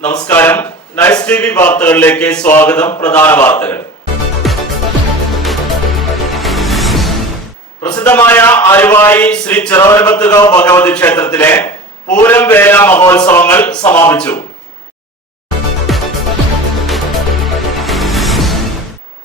നമസ്കാരം, nice TV വാർത്തകളിലേക്ക് സ്വാഗതം. പ്രധാന വാർത്തകൾ. പ്രസിദ്ധമായ ആലുവായി ശ്രീ ചിറവരമ്പത്തുകാവ് ഭഗവതി ക്ഷേത്രത്തിലെ പൂരം വേല മഹോത്സവങ്ങൾ സമാപിച്ചു.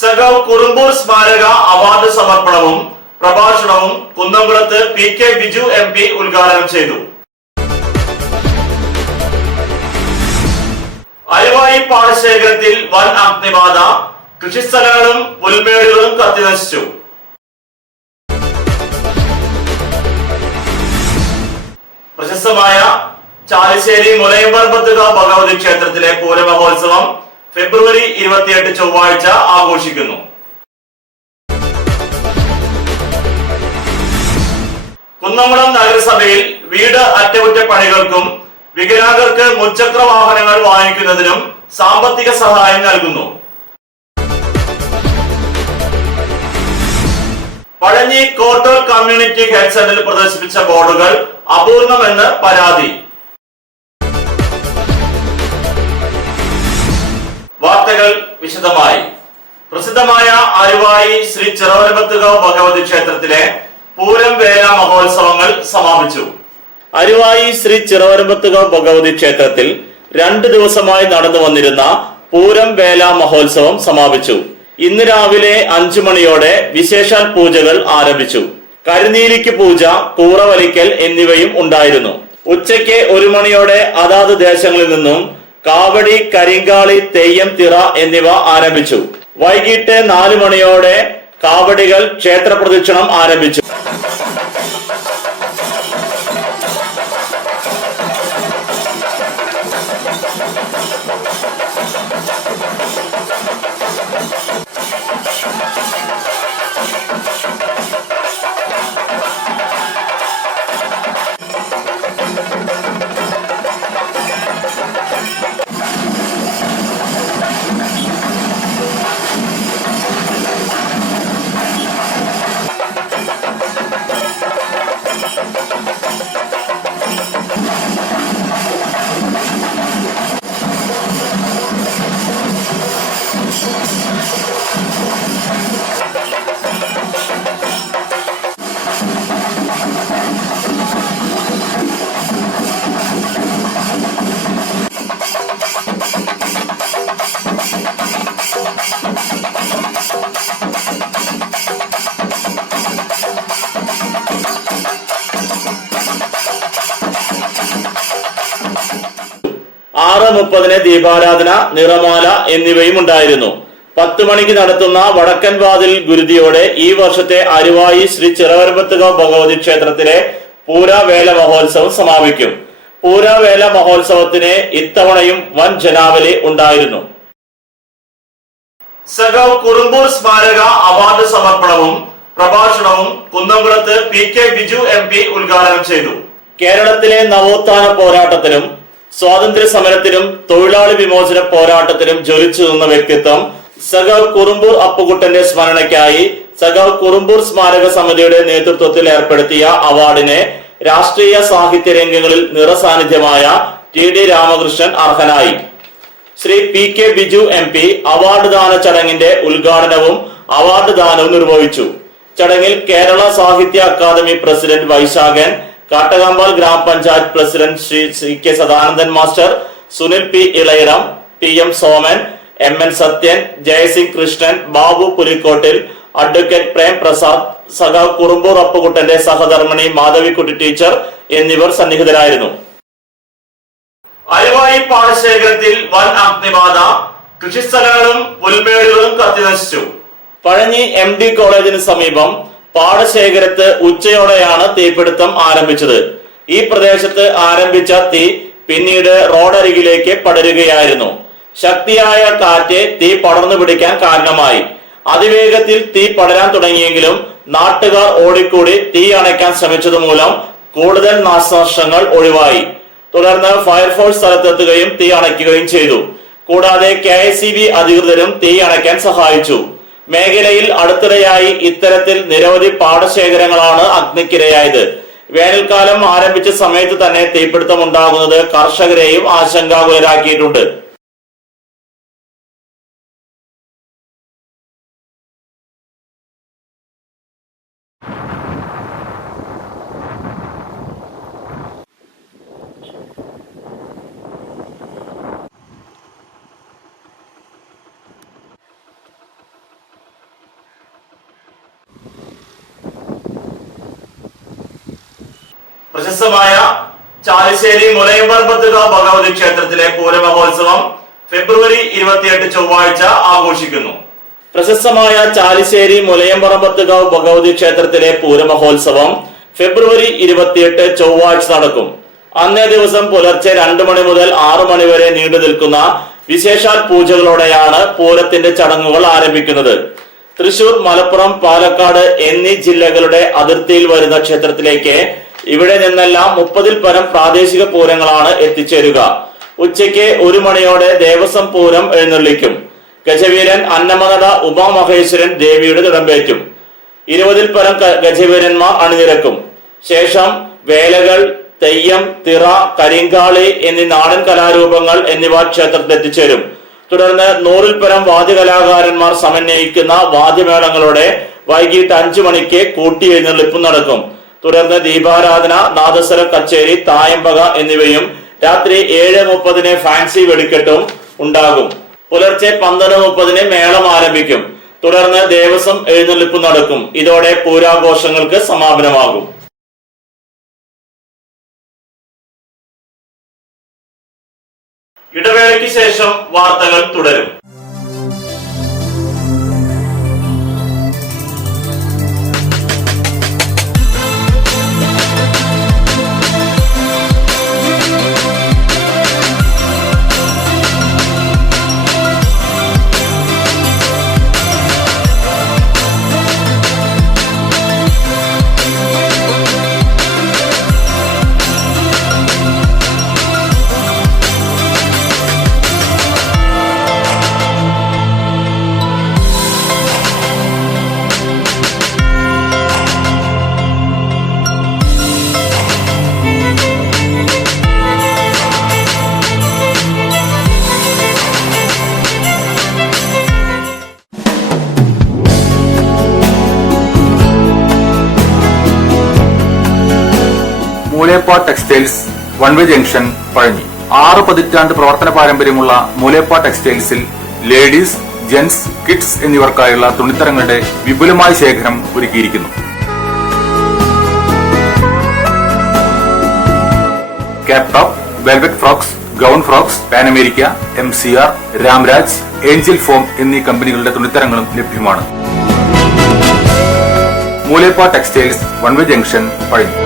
സഖാവ് കുറുമ്പൂർ സ്മാരക അവാർഡ് സമർപ്പണവും പ്രഭാഷണവും കുന്നംകുളത്ത് PK ബിജു MP ഉദ്ഘാടനം ചെയ്തു. അലുവായി പാടശേഖരത്തിൽ വൻ അഗ്നിബാധ, കൃഷിസ്ഥലങ്ങളും പുൽമേടുകളും കത്തിനശിച്ചു. പ്രശസ്തമായ ചാലിശ്ശേരി മുലയമ്പറമ്പത്തുകാവ് ഭഗവതി ക്ഷേത്രത്തിലെ പൂരമഹോത്സവം ഫെബ്രുവരി 28 ചൊവ്വാഴ്ച ആഘോഷിക്കുന്നു. കുന്നംകുളം നഗരസഭയിൽ വീട് അറ്റകുറ്റപ്പണികൾക്കും വികലാംഗർക്ക് മുച്ചക്ര വാഹനങ്ങൾ വാങ്ങിക്കുന്നതിനും സാമ്പത്തിക സഹായം നൽകുന്നു. പഴഞ്ഞി കോട്ടൂർ കമ്മ്യൂണിറ്റി ഹെൽത്ത് സെന്ററിൽ പ്രദർശിപ്പിച്ച ബോർഡുകൾ അപൂർണമെന്ന് പരാതി. വാർത്തകൾ വിശദമായി. പ്രസിദ്ധമായ ആലുവായി ശ്രീ ചിറവരമ്പത്തുകാവ് ഭഗവതി ക്ഷേത്രത്തിലെ പൂരം വേല മഹോത്സവങ്ങൾ സമാപിച്ചു. അലുവായി ശ്രീ ചിറവരമ്പത്തുകാവ് ഭഗവതി ക്ഷേത്രത്തിൽ 2 ദിവസമായി നടന്നു വന്നിരുന്ന പൂരം വേല മഹോത്സവം സമാപിച്ചു. ഇന്ന് രാവിലെ 5 മണിയോടെ വിശേഷാൽ പൂജകൾ ആരംഭിച്ചു. കരിനീലിക്ക് പൂജ, കൂറ വലിക്കൽ എന്നിവയും ഉണ്ടായിരുന്നു. ഉച്ചയ്ക്ക് 1 മണിയോടെ അതാത് ദേശങ്ങളിൽ നിന്നും കാവടി, കരിങ്കാളി, തെയ്യം, തിറ എന്നിവ ആരംഭിച്ചു. വൈകിട്ട് 4 മണിയോടെ കാവടികൾ ക്ഷേത്ര പ്രദക്ഷിണം ആരംഭിച്ചു. ദീപാരാധന, നിറമാല എന്നിവയും ഉണ്ടായിരുന്നു. 10 മണിക്ക് നടത്തുന്ന വടക്കൻ വാതിൽ ഗുരുതിയോടെ ഈ വർഷത്തെ അലുവായി ശ്രീ ചിറവരമ്പത്തുകാവ് ഭഗവതി ക്ഷേത്രത്തിലെ പൂരവേല മഹോത്സവം സമാപിക്കും. പൂരവേല മഹോത്സവത്തിന് ഇത്തവണയും വൻ ജനാവലി ഉണ്ടായിരുന്നു. സഖാവ് കുറുമ്പൂർ സ്മാരക അവാർഡ് സമർപ്പണവും പ്രഭാഷണവും കുന്നംകുളത്ത് PK ബിജു MP ഉദ്ഘാടനം ചെയ്തു. കേരളത്തിലെ നവോത്ഥാന പോരാട്ടത്തിനും സ്വാതന്ത്ര്യ സമരത്തിനും തൊഴിലാളി വിമോചന പോരാട്ടത്തിനും ജ്വലിച്ചു നിന്ന വ്യക്തിത്വം സഖാവ് കുറുമ്പൂർ അപ്പുകുട്ടന്റെ സ്മരണയ്ക്കായി സഖാവ് കുറുമ്പൂർ സ്മാരക സമിതിയുടെ നേതൃത്വത്തിൽ ഏർപ്പെടുത്തിയ അവാർഡിനെ രാഷ്ട്രീയ സാഹിത്യ രംഗങ്ങളിൽ നിറസാന്നിധ്യമായ TD രാമകൃഷ്ണൻ അർഹനായി. Shri PK Biju MP award ദാന ചടങ്ങിന്റെ ഉദ്ഘാടനവും അവാർഡ് ദാനവും നിർവഹിച്ചു. ചടങ്ങിൽ കേരള സാഹിത്യ അക്കാദമി പ്രസിഡന്റ് വൈശാഖൻ, കാട്ടകമ്പാൽ ഗ്രാമപഞ്ചായത്ത് president Shri CK Sadanandan master, Sunil P Ilayidam, PM Soman, MN Sathyan, Jayasingh Krishnan, Babu Pulikkottil, advocate Prem Prasad, സഖാവ് കുറുമ്പൂർ അപ്പുകുട്ടന്റെ സഹധർമ്മിണി മാധവിക്കുട്ടി ടീച്ചർ എന്നിവർ സന്നിഹിതരായിരുന്നു. അലുവായി പാടശേഖരത്തിൽ വൻ അഗ്നിബാധ, കൃഷിസ്ഥലങ്ങളും പുൽമേടുകളും കത്തിനശിച്ചു. പഴഞ്ഞി MD കോളേജിന് സമീപം പാടശേഖരത്ത് ഉച്ചയോടെയാണ് തീപിടുത്തം ആരംഭിച്ചത്. ഈ പ്രദേശത്ത് ആരംഭിച്ച തീ പിന്നീട് റോഡരികിലേക്ക് പടരുകയായിരുന്നു. ശക്തിയായ കാറ്റ് തീ പടർന്നു പിടിക്കാൻ കാരണമായി. അതിവേഗത്തിൽ തീ പടരാൻ തുടങ്ങിയെങ്കിലും നാട്ടുകാർ ഓടിക്കൂടി തീ അണയ്ക്കാൻ ശ്രമിച്ചതുമൂലം കൂടുതൽ നാശനഷ്ടങ്ങൾ ഒഴിവായി. തുടർന്ന് ഫയർഫോഴ്സ് സ്ഥലത്തെത്തുകയും തീ അണയ്ക്കുകയും ചെയ്തു. കൂടാതെ KSEB അധികൃതരും തീ അണയ്ക്കാൻ സഹായിച്ചു. മേഖലയിൽ അടുത്തിടെയായി ഇത്തരത്തിൽ നിരവധി പാടശേഖരങ്ങളാണ് അഗ്നിക്കിരയായത്. വേനൽക്കാലം ആരംഭിച്ച സമയത്ത് തന്നെ തീപിടുത്തമുണ്ടാകുന്നത് കർഷകരെയും ആശങ്കാകുലരാക്കിയിട്ടുണ്ട്. പ്രശസ്തമായ ചാലിശ്ശേരി മുലയമ്പറമ്പത്തുകാവ് ഭഗവതി ക്ഷേത്രത്തിലെ പൂരമഹോത്സവം ഫെബ്രുവരി 28 ചൊവ്വാഴ്ച ആഘോഷിക്കുന്നു. പ്രശസ്തമായ ചാലിശ്ശേരി മുലയമ്പറമ്പത്തുകാവ് ഭഗവതി ക്ഷേത്രത്തിലെ പൂരമഹോത്സവം ഫെബ്രുവരി 28 ചൊവ്വാഴ്ച നടക്കും. അന്നേ ദിവസം പുലർച്ചെ 2 മണി മുതൽ 6 മണി വരെ നീണ്ടു നിൽക്കുന്ന വിശേഷാൽ പൂജകളോടെയാണ് പൂരത്തിന്റെ ചടങ്ങുകൾ ആരംഭിക്കുന്നത്. തൃശൂർ, മലപ്പുറം, പാലക്കാട് എന്നീ ജില്ലകളുടെ അതിർത്തിയിൽ വരുന്ന ക്ഷേത്രത്തിലേക്ക് ഇവിടെ നിന്നെല്ലാം 30-ൽ പരം പ്രാദേശിക പൂരങ്ങളാണ് എത്തിച്ചേരുക. ഉച്ചയ്ക്ക് 1 മണിയോടെ ദേവസ്വം പൂരം എഴുന്നള്ളിക്കും. ഗജവീരൻ, അന്നമനട, ഉമാമഹേശ്വരൻ ദേവിയുടെ തിടമ്പേറ്റും. 20-ൽ പരം ഗജവീരന്മാർ അണിനിരക്കും. ശേഷം വേലകൾ, തെയ്യം, തിറ, കരിങ്കാളി എന്നീ നാടൻ കലാരൂപങ്ങൾ എന്നിവ ക്ഷേത്രത്തിൽ എത്തിച്ചേരും. തുടർന്ന് 100-ൽ പരം വാദ്യകലാകാരന്മാർ സമന്വയിക്കുന്ന വാദ്യമേളങ്ങളോടെ വൈകിട്ട് 5 മണിക്ക് കൂട്ടി എഴുന്നള്ളിപ്പും നടക്കും. തുടർന്ന് ദീപാരാധന, നാദസ്വര കച്ചേരി, തായമ്പക എന്നിവയും രാത്രി 7:30 ഫാൻസി വെടിക്കെട്ടും ഉണ്ടാകും. പുലർച്ചെ 12:30 മേളം ആരംഭിക്കും. തുടർന്ന് ദേവസ്വം എഴുന്നള്ളിപ്പ് നടക്കും. ഇതോടെ പൂരാഘോഷങ്ങൾക്ക് സമാപനമാകും. ഇടവേളയ്ക്ക് ശേഷം വാർത്തകൾ തുടരും. Moolepa textiles, one way junction, Pazhanji. 6 പതിറ്റാണ്ട് പ്രവർത്തന പാരമ്പര്യമുള്ള മൂലേപ്പ ടെക്സ്റ്റൈൽസിൽ ലേഡീസ്, ജെന്റ്സ്, കിഡ്സ് എന്നിവർക്കായുള്ള തുണിത്തരങ്ങളുടെ വിപുലമായ ശേഖരം ഒരുക്കിയിരിക്കുന്നു. Cap top, velvet frocks, gown frocks, Panamerica, MCR, Ramraj, Angel Form എന്നീ കമ്പനികളുടെ തുണിത്തരങ്ങളും ലഭ്യമാണ്. Moolepa textiles, one way junction, Pazhanji.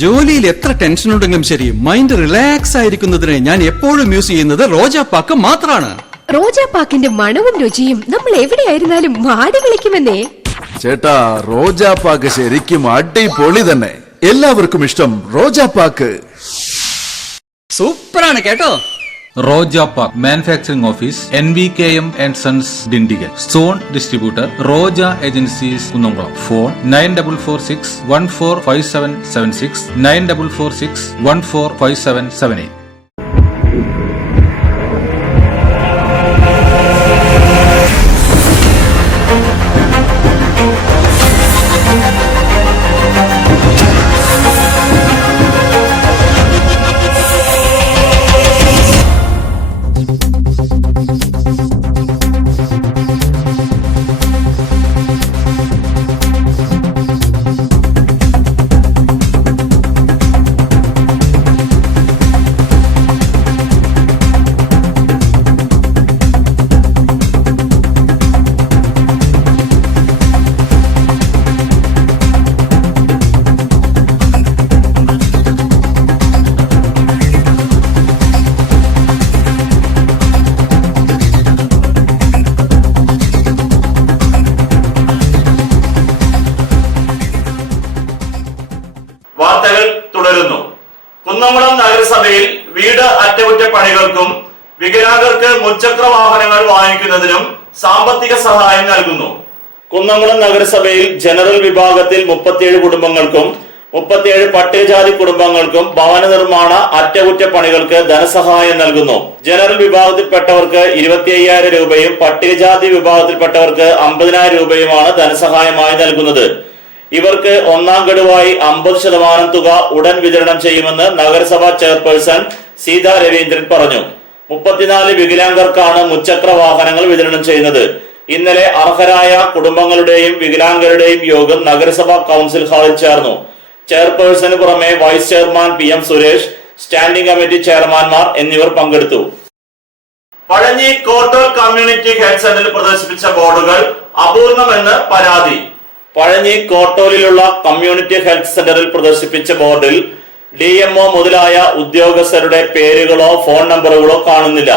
ജോലിയിൽ എത്ര ടെൻഷൻ ഉണ്ടെങ്കിലും ശരി, മൈൻഡ് റിലാക്സ് ആയിരിക്കുന്നതിന് ഞാൻ എപ്പോഴും യൂസ് ചെയ്യുന്നത് റോജാപ്പാക്ക് മാത്രമാണ്. റോജാപ്പാക്കിന്റെ മണവും രുചിയും നമ്മൾ എവിടെയായിരുന്നാലും മാടി വിളിക്കുമെന്നേ. ചേട്ടാ, റോജാപ്പാക്ക് ശരിക്കും അടിപൊളി തന്നെ. എല്ലാവർക്കും ഇഷ്ടം റോജാപ്പാക്ക്. സൂപ്പറാണ് കേട്ടോ. Roja Park Manufacturing Office, NVKM and Sons, Dindigul. Zone Distributor, Roja Agencies, Kunnamkuളം. Phone 9446 145776 9446 145778. നഗരസഭയിൽ വീട് അറ്റകുറ്റപ്പണികൾക്കും വികലാംഗർക്ക് മുച്ചക്ര വാഹനങ്ങൾ വാങ്ങിക്കുന്നതിനും സാമ്പത്തിക സഹായം നൽകുന്നു. കുന്നംകുളം നഗരസഭയിൽ ജനറൽ വിഭാഗത്തിൽ 37 കുടുംബങ്ങൾക്കും 37 പട്ടികജാതി കുടുംബങ്ങൾക്കും ഭവന നിർമ്മാണ അറ്റകുറ്റപ്പണികൾക്ക് ധനസഹായം നൽകുന്നു. ജനറൽ വിഭാഗത്തിൽപ്പെട്ടവർക്ക് 25,000 രൂപയും പട്ടികജാതി വിഭാഗത്തിൽപ്പെട്ടവർക്ക് 50,000 രൂപയുമാണ് ധനസഹായമായി നൽകുന്നത്. ഇവർക്ക് ഒന്നാം ഗഡുവായി 50% തുക ഉടൻ വിതരണം ചെയ്യുമെന്ന് നഗരസഭാ ചെയർപേഴ്സൺ സീത രവീന്ദ്രൻ പറഞ്ഞു. 34 വികലാംഗർക്കാണ് മുച്ചക്ര വാഹനങ്ങൾ വിതരണം ചെയ്യുന്നത്. ഇന്നലെ അർഹരായ കുടുംബങ്ങളുടെയും വികലാംഗരുടെയും യോഗം നഗരസഭാ കൌൺസിൽ ഹാളിൽ ചേർന്നു. ചെയർപേഴ്സന് പുറമെ vice chairman PM Suresh, standing committee ചെയർമാൻമാർ എന്നിവർ പങ്കെടുത്തു. പഴഞ്ഞി കോട്ടൂർ കമ്മ്യൂണിറ്റി ഹെൽത്ത് സെന്ററിൽ പ്രദർശിപ്പിച്ച ബോർഡുകൾ അപൂർണമെന്ന് പരാതി. പഴഞ്ഞി കോട്ടൂരിലുള്ള കമ്മ്യൂണിറ്റി ഹെൽത്ത് സെന്ററിൽ പ്രദർശിപ്പിച്ച ബോർഡിൽ DMO മുതലായ ഉദ്യോഗസ്ഥരുടെ പേരുകളോ ഫോൺ നമ്പറുകളോ കാണുന്നില്ല.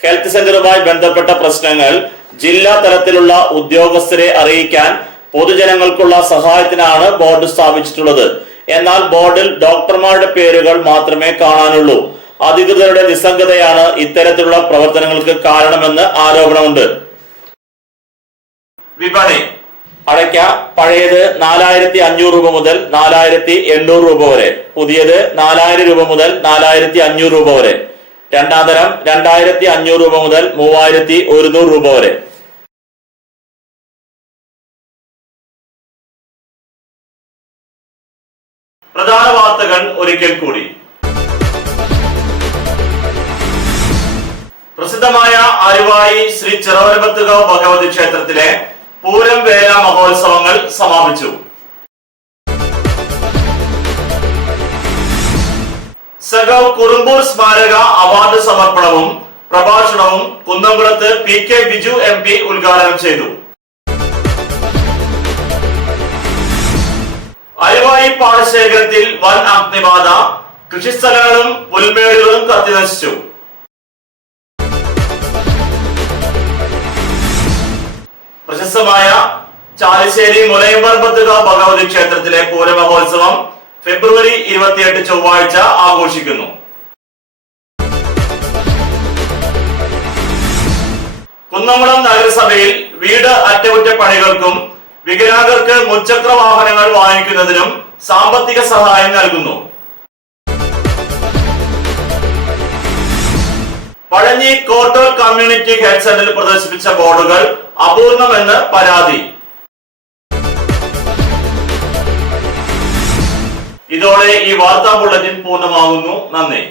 ഹെൽത്ത് സെന്ററുമായി ബന്ധപ്പെട്ട പ്രശ്നങ്ങൾ ജില്ലാ തലത്തിലുള്ള ഉദ്യോഗസ്ഥരെ അറിയിക്കാൻ പൊതുജനങ്ങൾക്കുള്ള സഹായത്തിനാണ് ബോർഡ് സ്ഥാപിച്ചിട്ടുള്ളത്. എന്നാൽ ബോർഡിൽ ഡോക്ടർമാരുടെ പേരുകൾ മാത്രമേ കാണാനുള്ളൂ. അധികൃതരുടെ നിസ്സംഗതയാണ് ഇത്തരത്തിലുള്ള പ്രവർത്തനങ്ങൾക്ക് കാരണമെന്ന് ആരോപണമുണ്ട്. വിപണി അടയ്ക്ക പഴയത് 4,500 രൂപ മുതൽ 4,800 രൂപ വരെ, പുതിയത് 4,000 രൂപ മുതൽ 4,500 രൂപ വരെ. രണ്ടാം തരം 2,500 രൂപ മുതൽ 3,100 രൂപ വരെ. പ്രധാന വാർത്തകൾ ഒരിക്കൽ കൂടി. പ്രസിദ്ധമായ ആലുവായി ശ്രീ ചിറവരമ്പത്തുകാവ് ഭഗവതി ക്ഷേത്രത്തിലെ പൂരം വേല മഹോത്സവങ്ങൾ സമാപിച്ചു. സഖാവ് കുറുമ്പൂർ സ്മാരക അവാർഡ് സമർപ്പണവും പ്രഭാഷണവും കുന്നംകുളത്ത് PK ബിജു MP ഉദ്ഘാടനം ചെയ്തു. അലുവായി പാടശേഖരത്തിൽ വൻ അഗ്നിബാധ, കൃഷിസ്ഥലങ്ങളും പുൽമേടുകളും കത്തിനശിച്ചു. പ്രശസ്തമായ ചാലിശ്ശേരി മുലയമ്പറമ്പത്തുകാവ് ഭഗവതി ക്ഷേത്രത്തിലെ പൂരമഹോത്സവം ഫെബ്രുവരി 28 ചൊവ്വാഴ്ച ആഘോഷിക്കുന്നു. കുന്നംകുളം നഗരസഭയിൽ വീട് അറ്റകുറ്റപ്പണികൾക്കും വികലാംഗർക്ക് മുച്ചക്ര വാഹനങ്ങൾ വാങ്ങിക്കുന്നതിനും സാമ്പത്തിക സഹായം നൽകുന്നു. പഴഞ്ഞി കോട്ടൂർ കമ്മ്യൂണിറ്റി ഹെൽത്ത് സെന്ററിൽ പ്രദർശിപ്പിച്ച ബോർഡുകൾ അപൂർണമെന്ന് പരാതി. ഇതോടെ ഈ വാർത്താ ബുള്ളറ്റിൻ പൂർണ്ണമാകുന്നു. നന്ദി.